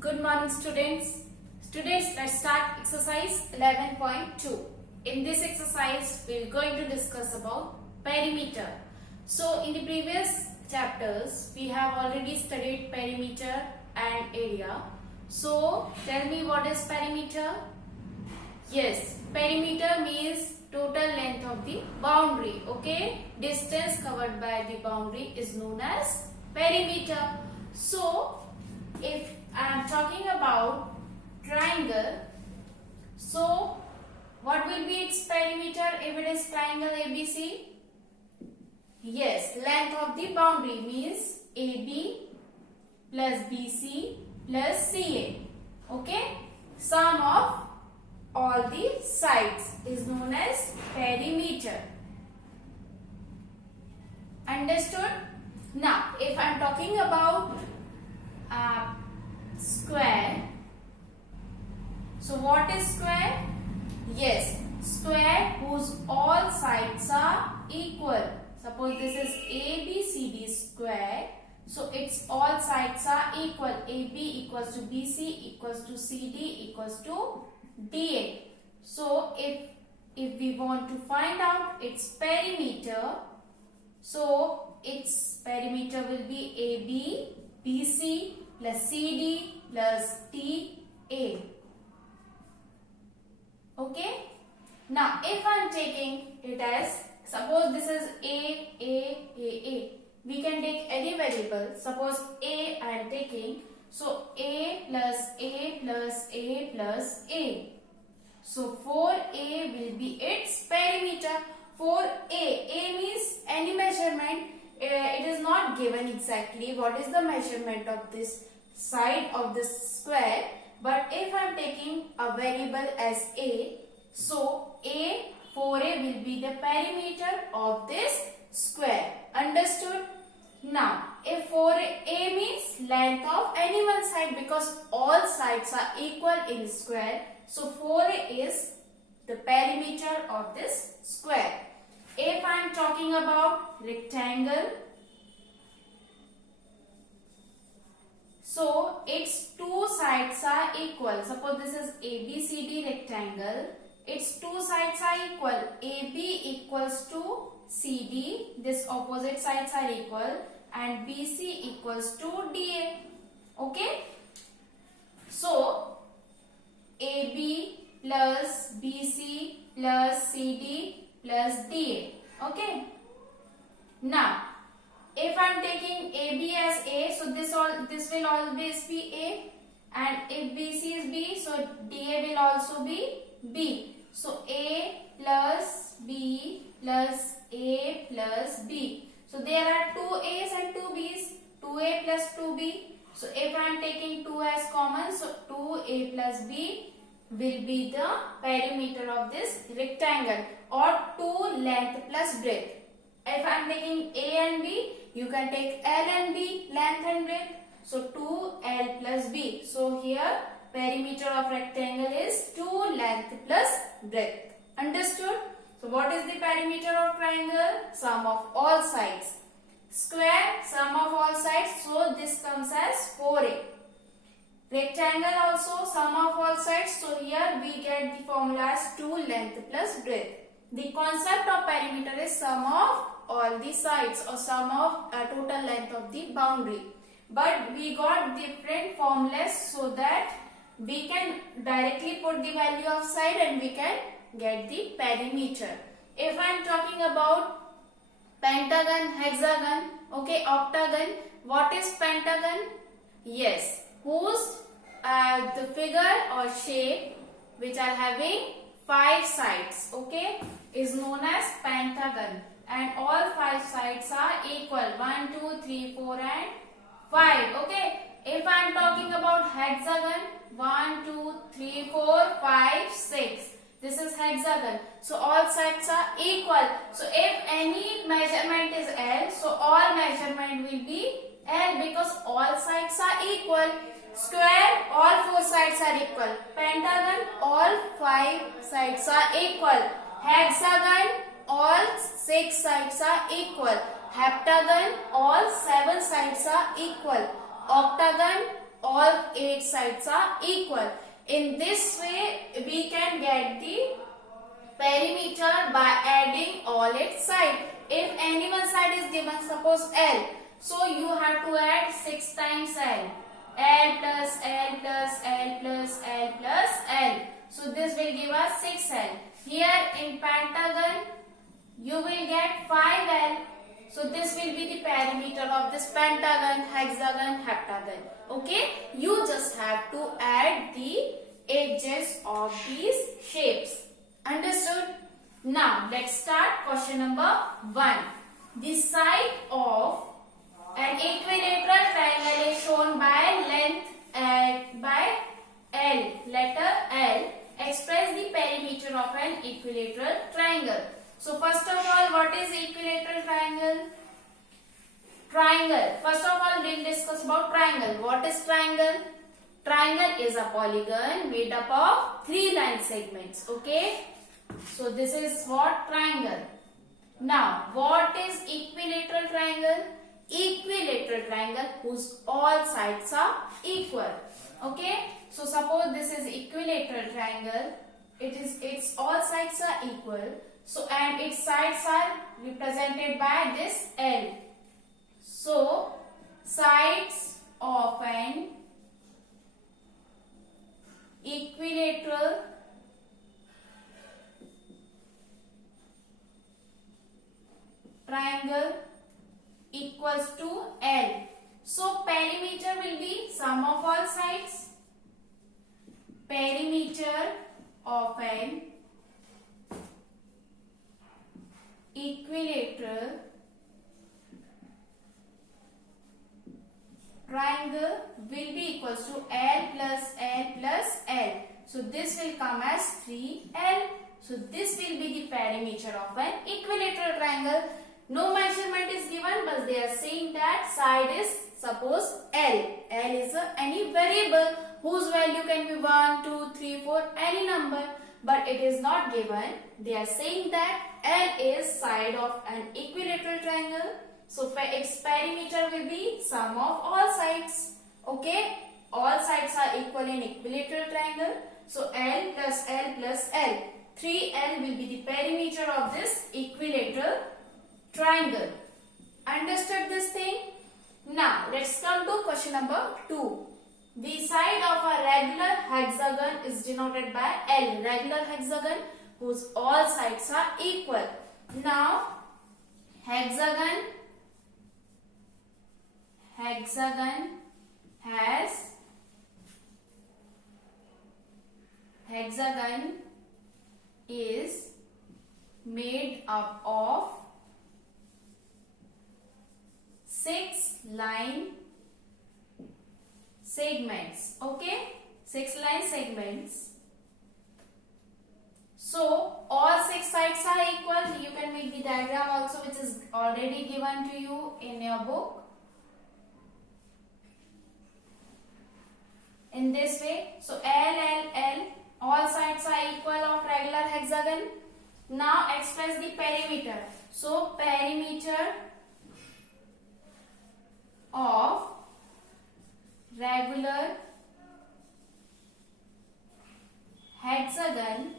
Good morning students. Students, let's start exercise 11.2. In this exercise, we are going to discuss about perimeter. So in the previous chapters, we have already studied perimeter and area. So tell me, what is perimeter? Yes, perimeter means total length of the boundary. Okay, distance covered by the boundary is known as perimeter. So if I am talking about triangle, so what will be its perimeter if it is triangle ABC? Yes, length of the boundary means AB plus BC plus CA. Okay, sum of all the sides is known as perimeter. Understood? Now, if I am talking about square, so what is square? Yes, square whose all sides are equal. Suppose this is ABCD square, so its all sides are equal. AB equals to BC equals to CD equals to DA. So if we want to find out its perimeter, so its perimeter will be AB BC plus CD plus TA. Okay. Now, if I am taking it as, suppose this is A. We can take any variable. Suppose A I am taking. So A plus A plus A plus A. So 4A will be its perimeter. 4A. A means any measurement. It is not given exactly what is the measurement of this side of this square, but if I am taking a variable as A, so 4A will be the perimeter of this square. Understood? Now, if 4A means length of any one side, because all sides are equal in square, so 4A is the perimeter of this square. If I am talking about rectangle, so its two sides are equal. Suppose this is ABCD rectangle. Its two sides are equal. AB equals to CD. This opposite sides are equal. And BC equals to DA. Okay. So AB plus BC plus CD plus DA. Okay. Now, if I am taking AB as A, so this will always be A, and if BC is B, so DA will also be B. So A plus B plus A plus B. So there are two A's and two B's. 2A plus 2B. So if I am taking 2 as common, so 2A plus B will be the perimeter of this rectangle, or 2 length plus breadth. If I am taking A and B, you can take L and B, length and breadth. So 2L plus B. So here perimeter of rectangle is 2 length plus breadth. Understood? So what is the perimeter of triangle? Sum of all sides. Square, sum of all sides. So this comes as 4A. Rectangle also sum of all sides. So here we get the formula as 2 length plus breadth. The concept of perimeter is sum of all the sides, or sum of total length of the boundary. But we got different formulas so that we can directly put the value of side and we can get the perimeter. If I am talking about pentagon, hexagon, okay, octagon, what is pentagon? Yes, whose the figure or shape which are having 5 sides, okay, is known as pentagon, and all 5 sides are equal. 1, 2, 3, 4 and 5. Okay. If I am talking about hexagon, 1, 2, 3, 4, 5, 6. This is hexagon. So all sides are equal. So if any measurement is L, so all measurement will be L, because all sides are equal. Square, all 4 sides are equal. Pentagon, all 5 sides are equal. Hexagon, all 6 sides are equal. Heptagon, all 7 sides are equal. Octagon, all 8 sides are equal. In this way, we can get the perimeter by adding all 8 sides. If any one side is given, suppose L, so you have to add 6 times L. L plus L plus L plus L plus L. So this will give us 6L. Here in pentagon, you will get 5L. So this will be the perimeter of this pentagon, hexagon, heptagon. Okay? You just have to add the edges of these shapes. Understood? Now let's start question number 1. The side of an equilateral triangle is shown by length by L, letter L. Express the perimeter of an equilateral triangle. So first of all, what is equilateral triangle? Triangle. First of all, we'll discuss about triangle. What is triangle? Triangle is a polygon made up of 3 line segments. Okay? So this is what triangle. Now, what is equilateral triangle? Equilateral triangle whose all sides are equal. Okay? So suppose this is equilateral triangle. Its all sides are equal. So and its sides are represented by this L. So sides of an equilateral triangle equals to L. So perimeter will be sum of all sides. Perimeter of an equilateral triangle will be equals to L plus L plus L. So this will come as 3L. So this will be the perimeter of an equilateral triangle. No measurement is given, but they are saying that side is suppose L. L is any variable whose value can be 1, 2, 3, 4, any number. But it is not given. They are saying that L is side of an equilateral triangle. So its perimeter will be sum of all sides. Okay? All sides are equal in equilateral triangle. So L plus L plus L. 3L will be the perimeter of this equilateral triangle. Understood this thing? Now let's come to question number 2. The side of a regular hexagon is denoted by L. Regular hexagon whose all sides are equal. Now hexagon is made up of 6 line segments. Okay, 6 line segments. So all 6 sides are equal. You can make the diagram also, which is already given to you in your book. In this way, so L, all sides are equal of regular hexagon. Now express the perimeter. So perimeter of regular hexagon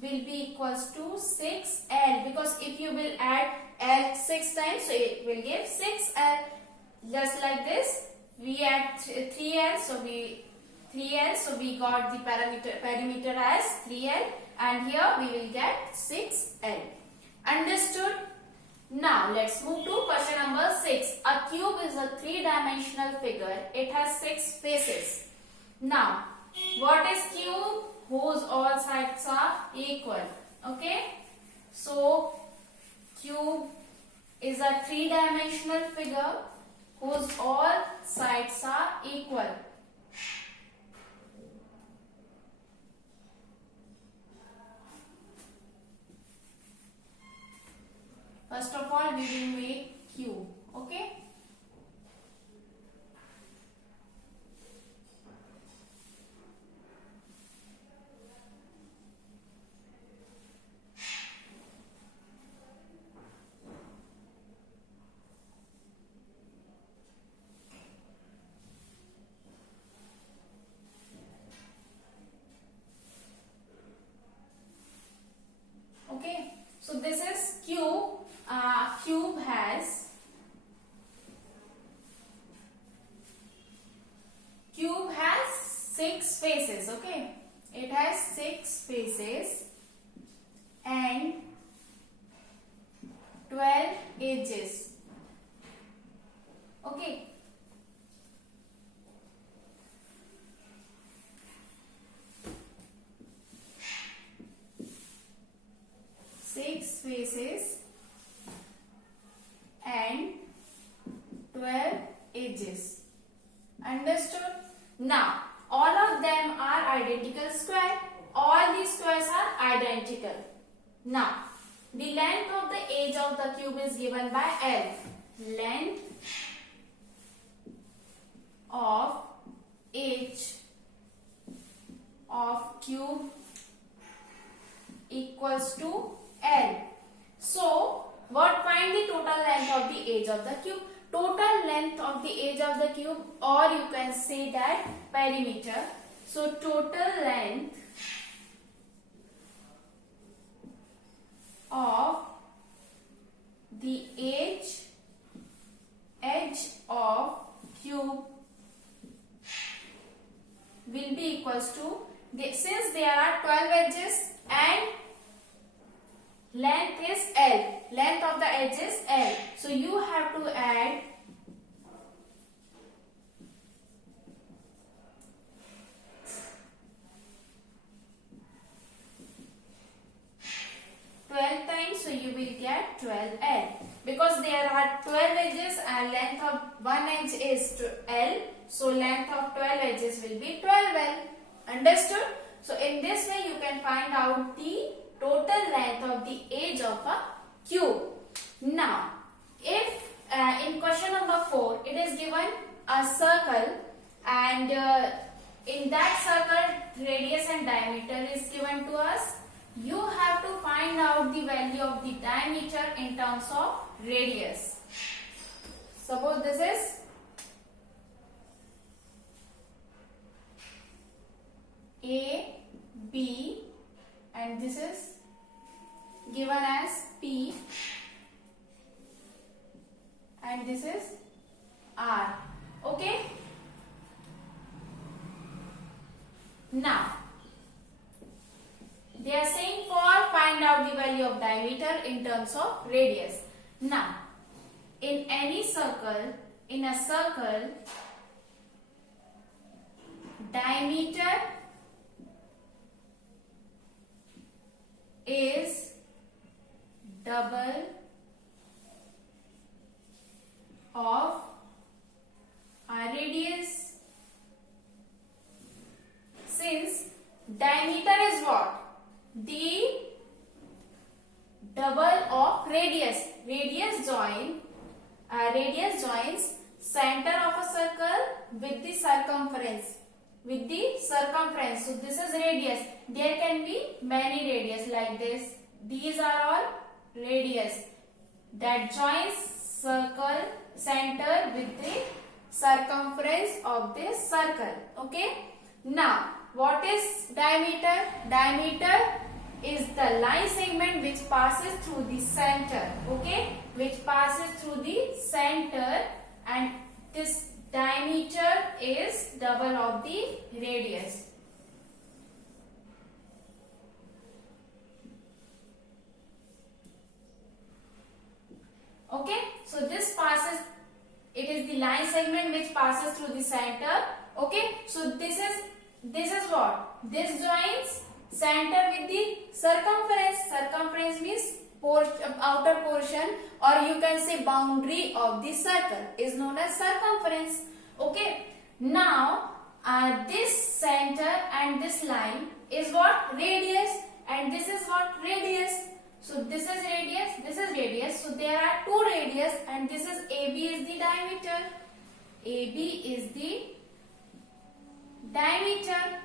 will be equals to 6L, because if you will add L 6 times, so it will give 6L. Just like this, we add 3L, so we got the perimeter as 3L, and here we will get 6L. Understood? Now let's move to question number 6. A cube is a 3-dimensional figure. It has 6 faces. Now, what is cube? Whose all sides are equal. Okay? So, cube is a 3-dimensional figure whose all sides are equal. First of all, we will make cube. Okay? faces. Okay, it has 6 faces and 12 edges. Okay. Six faces and 12 edges. Understood? Now, all of them are identical square. All these squares are identical. Now, the length of the edge of the cube is given by L. Length of edge of cube equals to L. So, what find the total length of the edge of the cube? Total length of the edge of the cube, or you can say that perimeter. So, total length of the edge of cube will be equals to, since there are 12 edges and length is L, length of the edge is L, so you have to add 12 times, so you will get 12L. Because there are 12 edges and length of one edge is L, so length of 12 edges will be 12L. Understood? So in this way you can find out the total length of the edge of a cube. Now, if in question number 4 it is given a circle and in that circle radius and diameter is given to us, you have to find out the value of the diameter in terms of radius. Suppose this is A, B, and this is given as P, and this is R. Okay? Now, they are saying for find out the value of diameter in terms of radius. Now, in any circle, in a circle, diameter is double of our radius. Since diameter is what? The double of radius. Radius joins center of a circle with the circumference. So this is radius. There can be many radius like this. These are all radius that joins circle center with the circumference of this circle. Okay. Now, what is diameter? Diameter is the line segment which passes through the center. Okay, which passes through the center, and this diameter is double of the radius. Okay, so this passes, it is the line segment which passes through the center. Okay, so this is what? This joins center with the circumference. Circumference means outer portion, or you can say boundary of the circle is known as circumference. Okay, now this center and this line is what? Radius, and this is what? Radius. So this is radius, this is radius. So there are two radius, and this is AB is the diameter. AB is the diameter.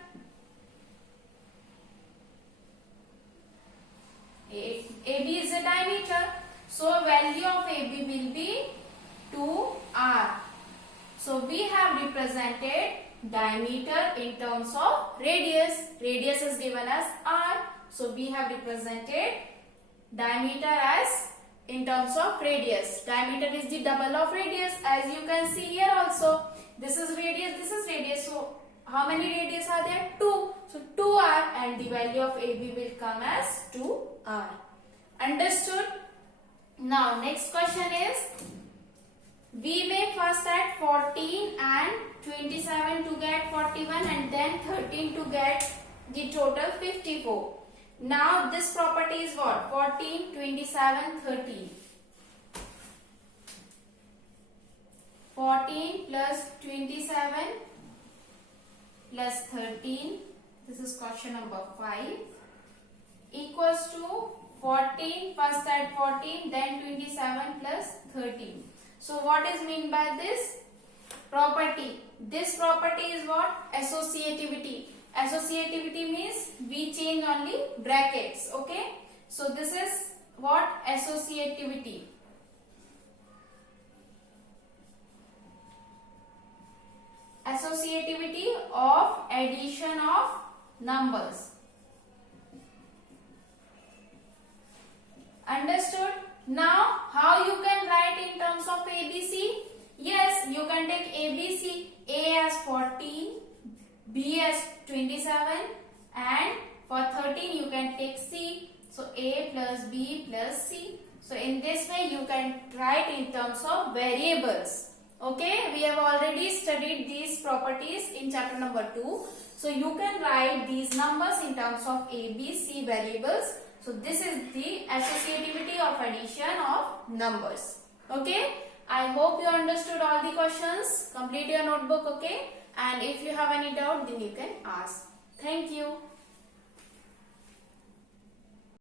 AB is the diameter. So value of AB will be 2R. So we have represented diameter in terms of radius. Radius is given as R. So we have represented diameter as in terms of radius. Diameter is the double of radius, as you can see here also. This is radius, this is radius. So how many radius are there? 2. So 2r, and the value of AB will come as 2r. Understood? Now next question is, we may first add 14 and 27 to get 41 and then 13 to get the total 54. Now this property is what? 14, 27, 13. 14 plus 27 plus 13, this is question number 5, equals to 14, first add 14, then 27 plus 13. So what is mean by this property? This property is what? Associativity. Associativity means we change only brackets. Okay. So this is what? Associativity. Associativity of addition of numbers. Understood? Now, how you can write in terms of ABC? Yes, you can take ABC, A as 14, B as 27, and for 13 you can take C. So A plus B plus C. So in this way you can write in terms of variables. Okay, we have already studied these properties in chapter number 2. So you can write these numbers in terms of A, B, C variables. So this is the associativity of addition of numbers. Okay, I hope you understood all the questions. Complete your notebook. Okay, and if you have any doubt then you can ask. Thank you.